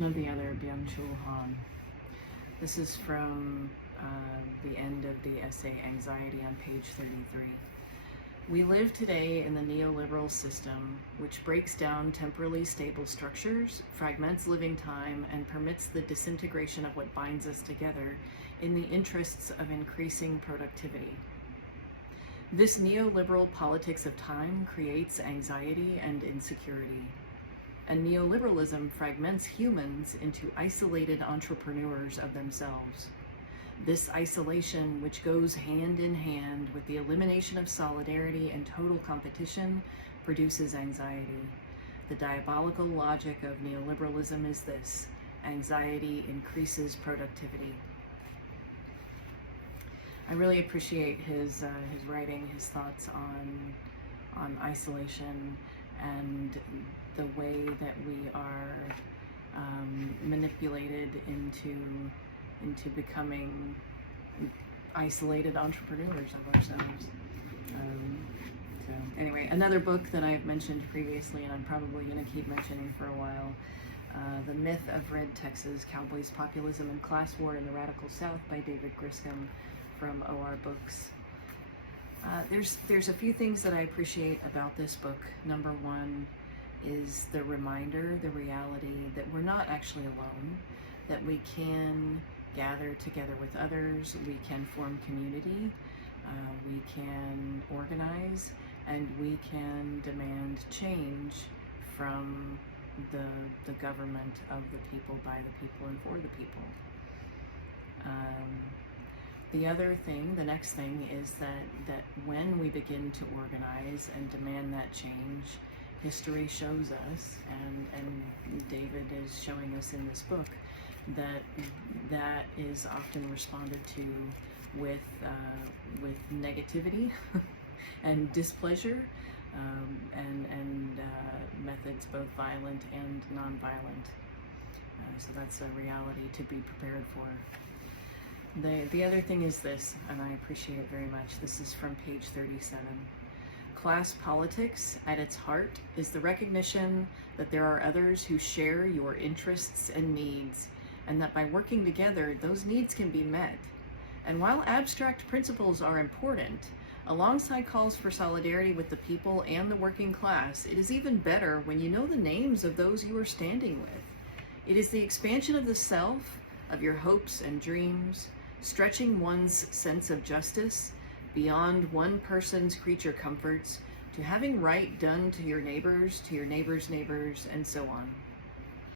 Of the other, Byung-Chul Han. This is from the end of the essay Anxiety on page 33. We live today in the neoliberal system, which breaks down temporally stable structures, fragments living time, and permits the disintegration of what binds us together in the interests of increasing productivity. This neoliberal politics of time creates anxiety and insecurity. And neoliberalism fragments humans into isolated entrepreneurs of themselves. This isolation, which goes hand in hand with the elimination of solidarity and total competition, produces anxiety. The diabolical logic of neoliberalism is this: anxiety increases productivity. I really appreciate his writing, his thoughts on isolation and the way that we are manipulated into becoming isolated entrepreneurs of ourselves. So anyway, another book that I've mentioned previously, and I'm probably going to keep mentioning for a while, The Myth of Red Texas: Cowboys, Populism, and Class War in the Radical South by David Griscom from OR Books. There's a few things that I appreciate about this book. Number one is the reminder, the reality that we're not actually alone, that we can gather together with others, we can form community, we can organize, and we can demand change from the government of the people, by the people, and for the people. The other thing, the next thing, is that when we begin to organize and demand that change, history shows us, and David is showing us in this book, that is often responded to with negativity and displeasure, and methods both violent and nonviolent. So that's a reality to be prepared for. The other thing is this, and I appreciate it very much. This is from page 37. Class politics, at its heart, is the recognition that there are others who share your interests and needs, and that by working together, those needs can be met. And while abstract principles are important, alongside calls for solidarity with the people and the working class, it is even better when you know the names of those you are standing with. It is the expansion of the self, of your hopes and dreams, stretching one's sense of justice beyond one person's creature comforts to having right done to your neighbors' neighbors, and so on.